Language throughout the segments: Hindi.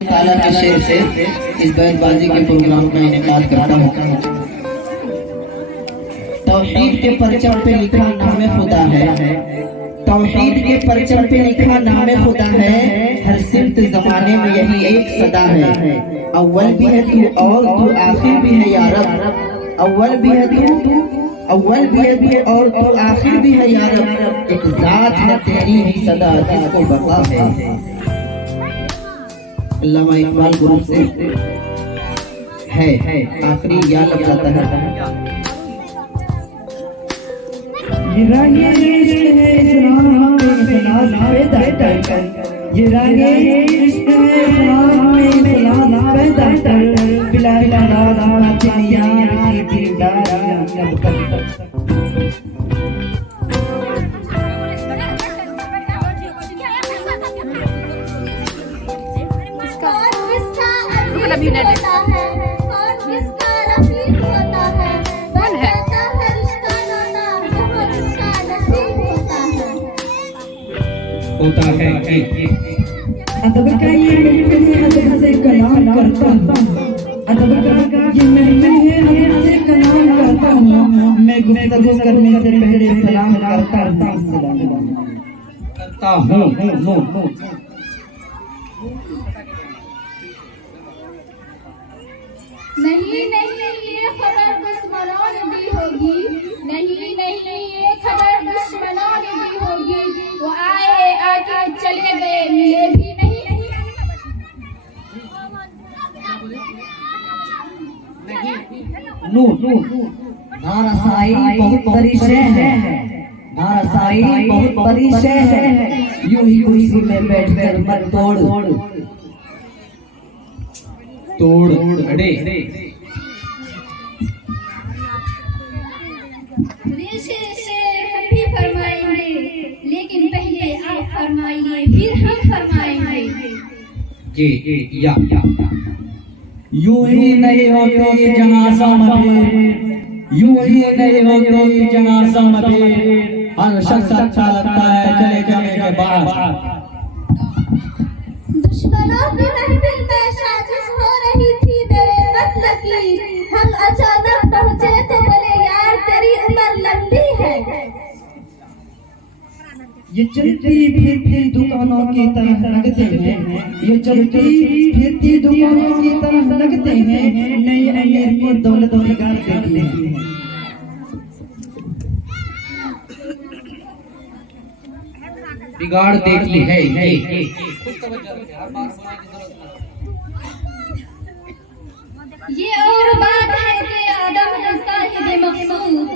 ताला के शेर से इस बैतबाजी के प्रोग्राम का इनेकाद करता हूँ। तौहीद के परचम पे लिखा नाम खुदा है, तौहीद के परचम पे लिखा नाम खुदा है, हर सिमत जमाने में यही एक सदा है। अव्वल भी है तू और तू आखिर भी है या रब, अव्वल भी है तू, अव्वल भी है तू और तू आखिर भी है या रब। एक जात है तेरी ही सदा जिसको बता है। अल्लामा इकबाल गुरु से है आखिरी या लग जाता है। ये रागे इश्क है इस्लाम में इखलास पैदा कर, ये रागे इश्क है इस्लाम में इखलास पैदा कर, बिला राज़ यार की दीदार कब कर। होता है और किसका रफीक होता है, कौन है रिश्ता नाता जहाँ जिसका नसीब होता है। अदब का ये महफिल है, अदब से कलाम करता हूँ, अदब का ये महफिल है, अदब से कलाम करता हूँ। मैं गुफ्तगू करने से पहले सलाम करता हूँ। नहीं ये खबर दुश्मनों ने दी होगी, नहीं ये खबर दुश्मनों ने दी होगी। वो आए आके चले गए मिले भी नहीं। नारसाई बहुत बड़ी शय है, नारसाई बहुत बड़ी शय है। यूं ही कुर्सी में बैठकर मत तोड़ अड़े रेशे से हम भी फरमाएंगे, लेकिन पहले आप फरमाइए फिर हम फरमाएंगे। या यूं ही नहीं होती जनाजा मते, यूं ही नहीं होती जनाजा मते। हर शख्स अच्छा लगता है चले जाने के बाद। दुश्मनों की महफिल में साजिश हो रही थी मेरे कत्ल की, हम अचानक पहुंचे तो बोले यार तेरी उम्र लंबी है। ये चलती फिरती दुकानों की तरह लगते हैं, ये चलती फिरती दुकानों की तरह लगते हैं। नई अमीर को दौलत बिगाड़ देती है। बिगाड़ देख ली है ये और बात है कि आदम है साहिब मकसूद,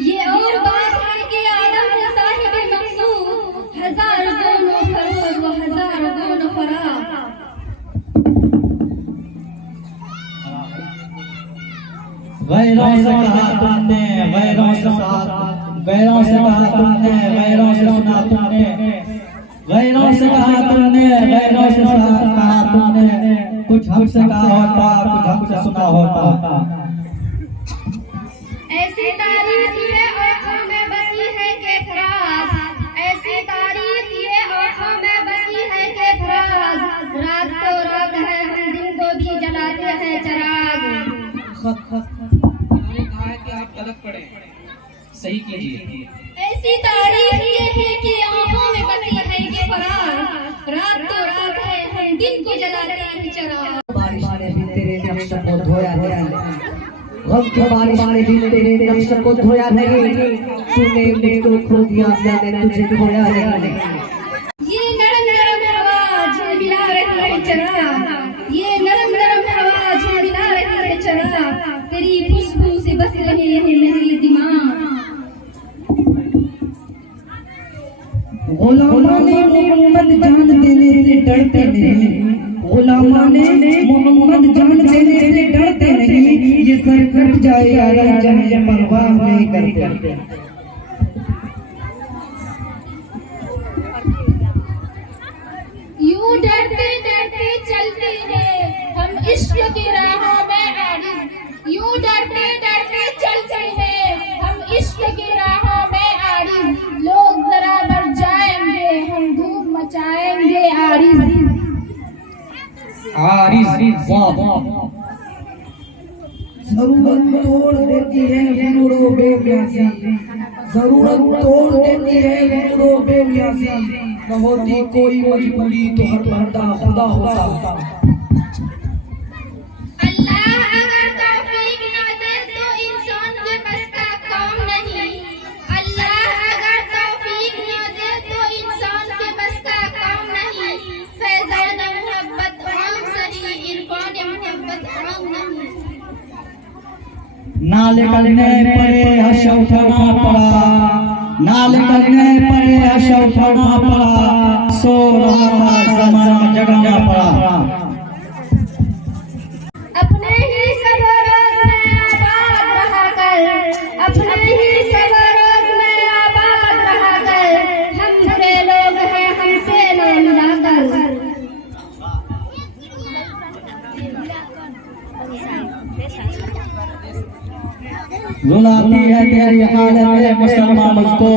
ये और बात है कि आदम है साहिब मकसूद। हजार गुण फरोग व हजार गुण फराग। गैरों से कहा तुमने, गैरों से कहा तुमने, गैरों से सुना तुमने, गैरों से कहा तुमने, गैरों से कहा तुमने। कुछ हमसे कहा होता, कुछ हमसे सुना होता। ऐसी तारीख ये आँखों में बसी है कि फराज, ऐसी तारीख ये आँखों में बसी है कि फराज। रात तो रात है हम दिन को भी जलाते हैं चराग। आप गलत पढ़े, सही कीजिए। ऐसी तारीख ये है कि आँखों में बसी है कि फराज। रात तो रात है हम दिन को जलाते हैं चराग। बारिश ने भी तेरे नक्श को धोया नहीं, गम की बारिश ने भी तेरे नक्श को धोया नहीं। तूने मुझको खो दिया, मैंने तुझे खोया नहीं। ये नरम नरम हवा झिलमिला रही है चरा, ये नरम नरम हवा झिलमिला रही है चरा। तेरी खुशबू से बस रहे हैं मेरे दिमाग। गुलामा ने मोहम्मद जान देने से डरते नहीं, गुलामा ने मोहम्मद जान देने से डरते नहीं। ये सर कट जाए या रह जाए परवाह नहीं करते। यूं डरते डरते चलते हैं हम इश्क की राहों में आरिज़। यूं डरते डरते चलते हैं हम इश्क की राहों में आरिज़। लोग जरा बढ़ जाएंगे हम धूम मचाएंगे आरिज़। आरिज जरूरत तोड़ देती है गुरूरों बेनियाज़ी, जरूरत तोड़ देती है गुरूरों बेनियाज़ी, न होती कोई मजबूरी तो हर बंदा खुदा होता। अल्लाह अगर तौफीक न दे तो इंसान के बस का काम नहीं। अल्लाह अगर तौफीक न दे तो इंसान के बस का काम नहीं। फैज़ान मोहब्बत आम सही, इरफान मोहब्बत आम नहीं। नाले करने पड़े हर्ष उठाना पड़ा, नाले करने पड़े हर्ष उठाना पड़ा, सो रहा था ज़माना जगाना पड़ा। अपने ही सब रोज में आबाद रहा कर, अपने ही सब रोज में आबाद रहा कर, हम बुरे लोग हैं हमसे न मिला कर। रुलाती है तेरी हालत मुसलमान मुझको,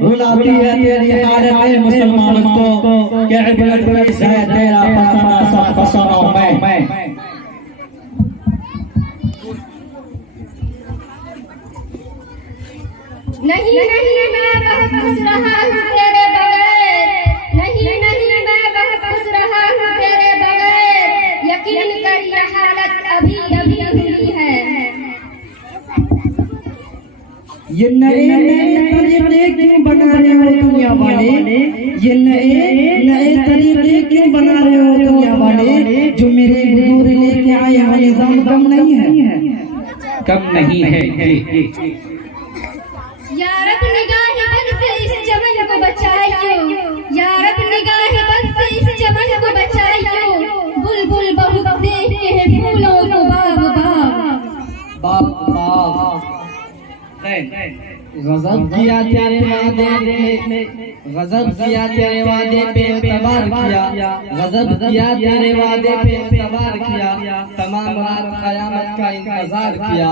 रुलाती है तेरी हालत मुसलमान मुझको, क्या इबरत बरीस है तेरा फसाना सब फसानों में। नहीं नहीं मैं बहुत खुश रहा हूँ तेरे बगैर, नहीं नहीं मैं बहुत खुश रहा हूँ तेरे बगैर, यकीन कर ये हालत अभी अभी हुई है। ये नए तरीके क्यों बना रहे हो दुनिया वाले, ये नए तरीके क्यों बना रहे हो दुनिया वाले, जो मेरे हुजूर लेके आए हैं निजाम कम नहीं है, कम नहीं है। या रब निगाह बद से इस चमन को बचाइयो, या रब निगाह बद से इस चमन को बचाइयो, बुलबुल बहुत देखते हैं फूलों को बाग बाग बाग गजब किया तेरे वादे ने, गजब किया तेरे वादे पे एतबार किया, गजब किया तेरे वादे पे एतबार किया, तमाम रात क़यामत का इंतजार किया।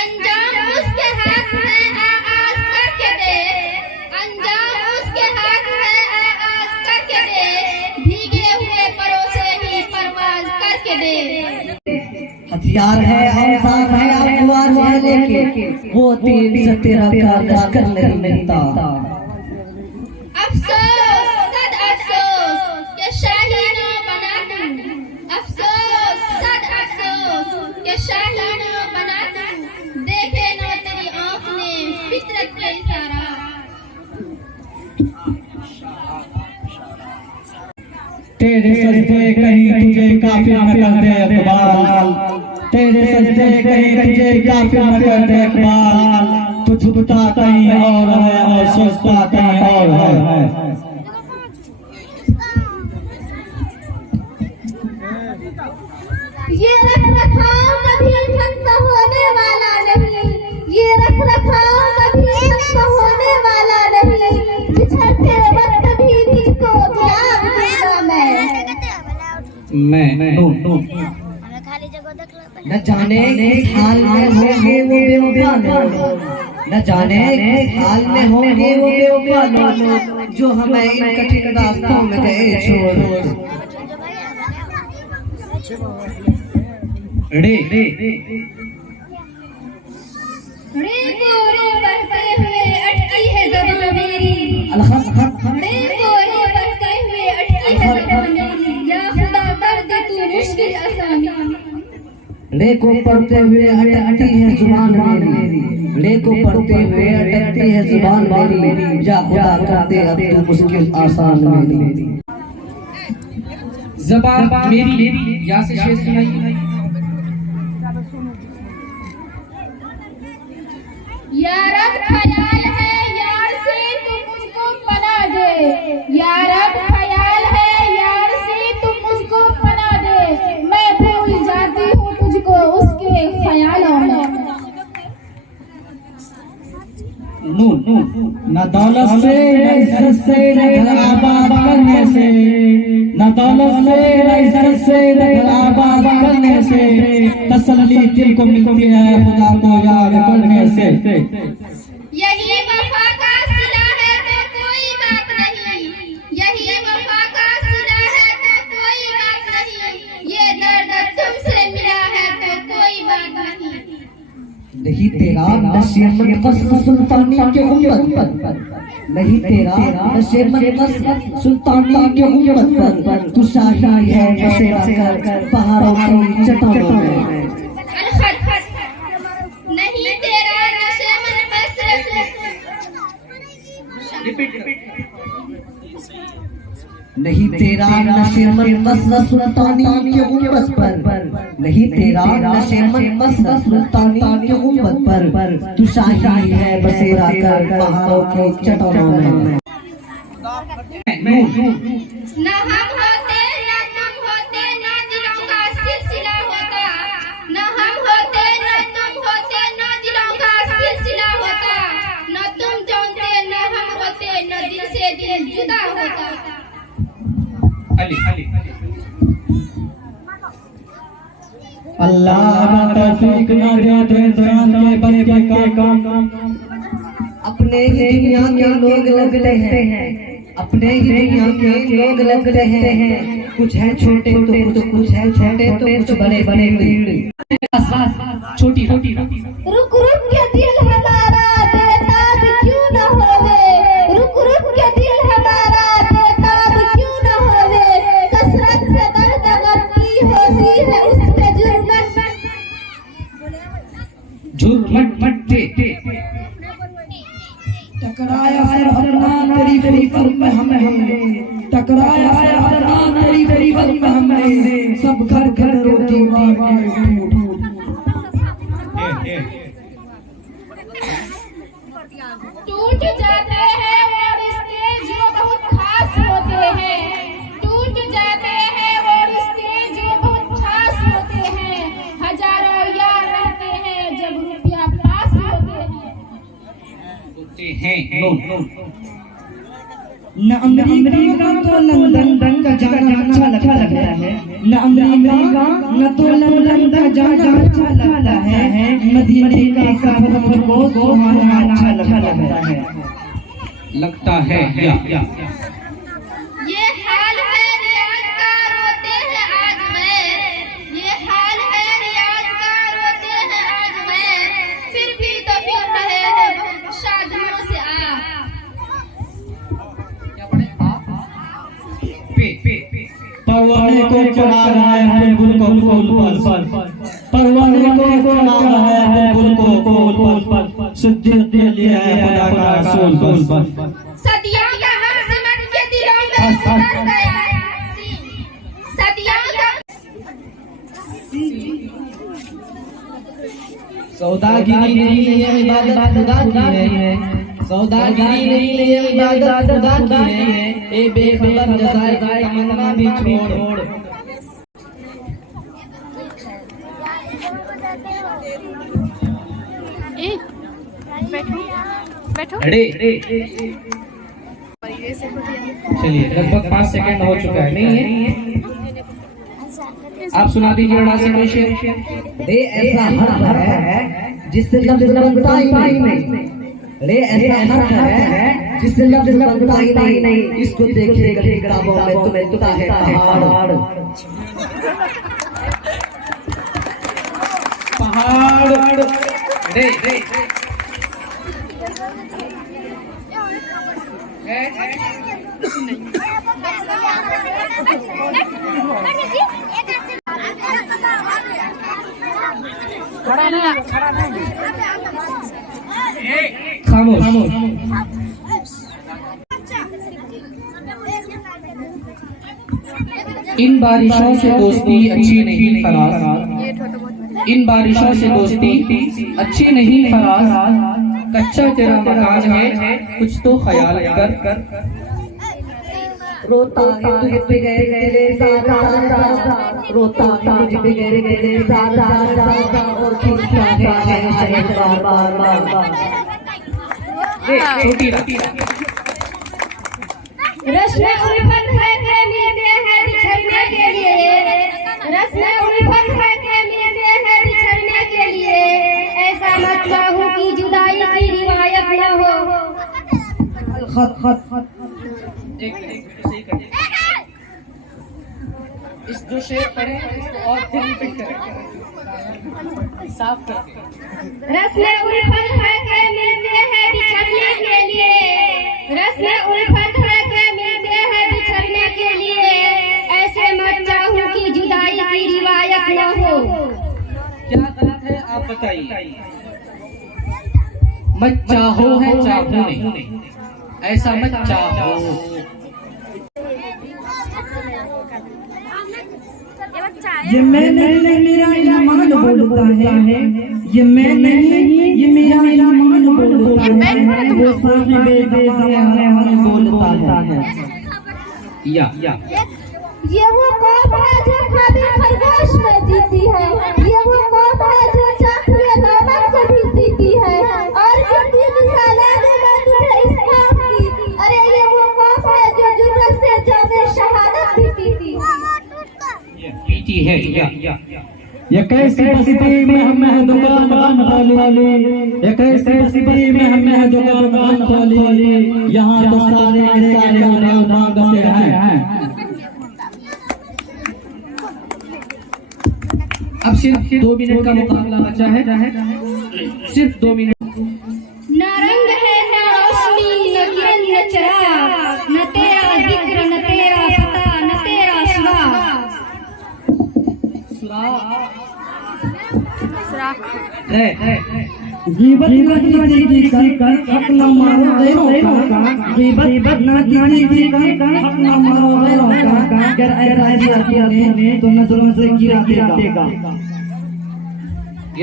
अंजाम उसके हाथ में आगाज करके दे, अंजाम उसके हाथ में आगाज करके दे, भीगे हुए परों से ही परवाज करके दे। हथियार है औजार है अफवाज है लेके वो तीर से तेरा कार लश्कर नहीं मिलता। अफसोस सद अफसोस के शाहीनों बना दूं, अफसोस सद अफसोस के शाहीनों बना दूं, देखे न तेरी आँख ने फितरत का इशारा। तेरे सजदे कहीं तुझे काफिर न कर दे इकबाल, तेरे सजदे कहीं तुझे काफिर न कर दे इकबाल, तू झुकता कहीं और है और सोचता कहीं और है। ये रख रखाव कभी खत्म होने वाला नहीं, ये रख रखाव कभी खत्म होने वाला नहीं, बिछड़ते वक्त भी तुझको गुलाब दूंगा मैं। न जाने किस हाल में होंगे वो बेवफा लोग, न जाने किस हाल में होंगे वो बेवफा लोग, जो हमें इन कठिन रास्तों में गए छोड़। रे को रे बढ़ते हुए अटकी है ज़बान मेरी, रे को रे बढ़ते हुए अटकी है ज़बान मेरी, या खुदा कर दे तू मुश्किल आसानी। रे को पढ़ते हुए अटकती है जुबान मेरी, रे को पढ़ते हुए अटकती है जुबान मेरी, या खुदा कर दे अब तू मुश्किल आसान मेरी। ज़बान मेरी या से शेर सुनाई। या रब ख्याल है यार से तू मुझको पना दे, या रब ख्याल है यार से तू मुझको पना दे, मैं भूल जाती हूँ तुझको उसके ख्यालों में। न दौलत से न इज्जत से न घर आबाद करने से, न दौलत से न इज्जत से न घर आबाद करने से, तसल्ली दिल को मिलती है खुदा को याद करने से। यही वफा का सिला है तो कोई बात नहीं, यही वफा का सिला है तो तेरा नशे मत बस सुल्तानी के गुंबद पर, नहीं तेरा नशे मत बस सुल्तानी के गुंबद पर, तू शाही है बसेरा कर पहाड़ों की चट्टानों में। नहीं तेरा नशे मन बस नहीं तेरा नशे मन बस सुल्तानी के गुंबद पर, नहीं तेरा नशे मन बस सुल्तानी के गुंबद पर, तू शाही है बसेरा कर पहाड़ों की चट्टानों में। न हम होते न तुम होते न दिलों का सिलसिला होता, न हम होते न तुम होते न दिलों का सिलसिला होता, न तुम जानते न हम होते न दिल से दिल जुदा होता। अल्लाह तौफीक ना दे तो इंसान के बस के काम। अपने ही दुनिया के लोग लगते हैं, अपने ही दुनिया के लोग लगते हैं, कुछ है छोटे तो कुछ है छोटे तो कुछ बड़े बड़े छोटी रुक रुक के दिल हमारा बेताब क्यों न होवे, रुक रुक के दिल हमारा बेताब क्यों न होवे, कसरत से दर्द गम की होती है उसमें झुरमट टकराया सर अपना तेरी फुर्सत में हमने, टकराया सर अपना तेरी फुर्सत में हमने, सब घर घर रोती टूट जाते हैं वो रिश्ते जो बहुत खास होते हैं, टूट जाते हैं वो रिश्ते जो बहुत खास होते हैं, हजारों यार रहते हैं जब रुपया पास होते हैं। न अमेरिका तो लंदन का जाना अच्छा लगता है, न अमेरिका न तो लंदन का जाना अच्छा लगता है, मदीने का सफर मुझको सुहाना अच्छा लगता है। ये हाल है रियाज का रोते हैं आज मैं, ये हाल है रियाज का रोते हैं आज मैं, फिर भी तो फिर रहे हैं शादियों से आप। परवाने को चढ़ा रहा है बुलबुल को फूल पर, परवाने को चढ़ा रहा है बुलबुल को फूल पर, सिद्दीक दे लिया है खुदा का रसूल पर। सदियों का हम सिमट के दिलों में उतर गया है, सदियों का सौदागिरी नहीं है इबादत खुदा की है, सौदागिरी नहीं है इबादत खुदा की है, ए बेखबर जज़ाए की तमन्ना भी छोड़। चलिए लगभग 5 सेकंड हो चुका है, नहीं है? आप सुना दीजिए उड़ा से कोई शेर। रे ऐसा हर्फ है जिससे लफ्ज बनता ही नहीं, रे ऐसा हर्फ है जिससे लफ्ज बनता ही नहीं, इसको देखे किताबों में तुम्हें तुता है पहाड़। रे खामोश। इन बारिशों से दोस्ती अच्छी नहीं फराज, इन बारिशों से दोस्ती अच्छी नहीं फराज, कच्चा तेरा मकान है कुछ तो ख्याल कर। रोता है तुझ पे गहरे सारा, रोता है तुझ पे गहरे सारा, और खींचता है शहर बार बार। रस्में उल्फत है के मिलते हैं बिछड़ने के लिए, रस्में उल्फत है के मिलते हैं बिछड़ने के लिए, ऐसा मत चाहो कि जुदाई की रिवायत न हो। इस जो शेर पढ़े इसको और रिपीट करें। रस्म उल्फत है के मिलते हैं बिछड़ने के लिए, रस्म उल्फत है के मिलते हैं बिछड़ने के लिए, ऐसे मत चाहूं कि जुदाई की रिवायत न हो। क्या गलत है आप बताइए। मत चाहो है चाहो नहीं, ऐसा मत चाहो। ये मैं नहीं मेरा ईमान बोलता है, ये मैं नहीं ये मेरा ईमान बोलता है, वो साहिबे ज़मान बोलता है। या ये वो कौम है जो खाली खरगोश में जीती है, ये वो कौम है जो चाकू दामन को भी जीती है, और कितनी मिसालें दूंगा तुझे इस कौम की। अरे ये वो कौम है जो जुर्रत से जामे शहादत भी पीती है। ये कैसी बस्ती में हमें दुकान खोली, ये कैसी बस्ती में हमें दुकान खोली, यहाँ तो सारे के सारे मांगते हैं। अब सिर्फ 2 मिनट का मुकाबला बचा है, सिर्फ 2 मिनट। न रंग है न रोशनी न किरण न चिराग, न तेरा जिक्र न तेरा पता न तेरा सुराग। गीबत ना किसी की कर अपना मारो गैरों का, गीबत ना किसी की कर अपना मारो गैरों का, अगर ऐसा किया ने तो नजरों से गिरा देगा।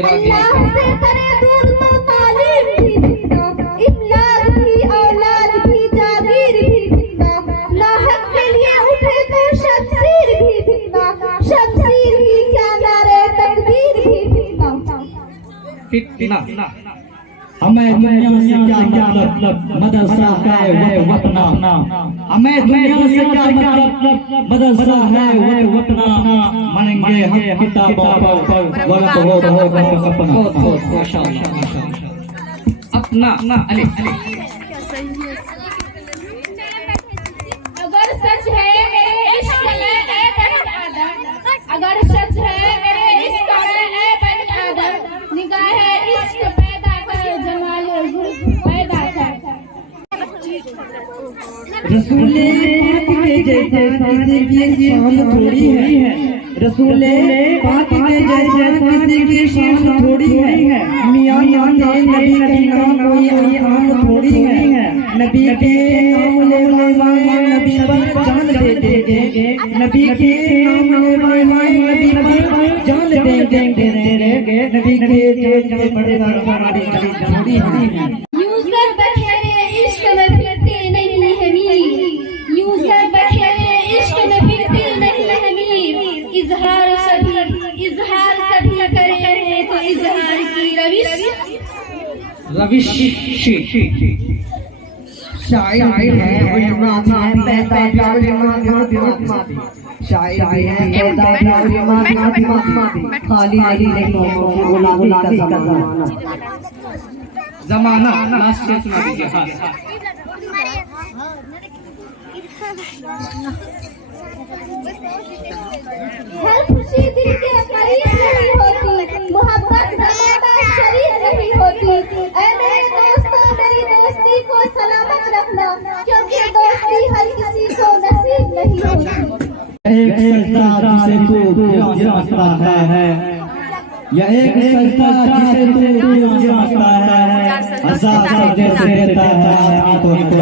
अल्लाह से करे दूर तो तालीम भी फितना, इमलाद भी औलाद भी जागीर भी फितना, लाहक के लिए उठे तो शमशीर भी फितना, शमशीर ही क्या नारे तकबीर भी फितना। हमें दुनिया से क्या मतलब, मदरसा है वो वतना, हमें दुनिया से क्या मतलब, मदरसा है वो वतना, मानेंगे हम किताबों पर, गलत हो तो अपना अपना अले। अगर सच है मेरे इश्क में है बन आदम, अगर सच है मेरे इश्क में है बन आदम, निगाह इश्क पैदा कर जमाल जुल्फ पैदा कर। रसूले पाक के जैसे किसी की शान थोड़ी है, रसूले पाक के जैसे किसी की शान थोड़ी है, मियां नाते नबी के नाम कोई आसान थोड़ी है, नबी के नाम ले वाले नबी पर जान दे देंगे, नबी के नाम ले वाले नबी पर जान दे देंगे, नबी के जान से बड़े हमारी जान थोड़ी है। यूसर बखेरे इश्क में फिरते नहीं है मीर, यूसर बखेरे इश्क में फिरते नहीं है मीर, इजहार सभी करे हैं तो इजहार की रविश शायर है पैदा शायर है पैदा खाली गुलामी का जमाना। लास्ट से सुना दीजिए। हर खुशी दिल के करीब नहीं होती, मोहब्बत ज़माना शरीफ नहीं होती। ऐ मेरे दोस्तों मेरी दोस्ती को सलामत रखना, क्योंकि दोस्ती हर किसी को नसीब नहीं होती। एक सजदा जिसे तू समझता है, यह एक सजदा जिसे तू समझता है, हजार सजदे से देता है आंखों को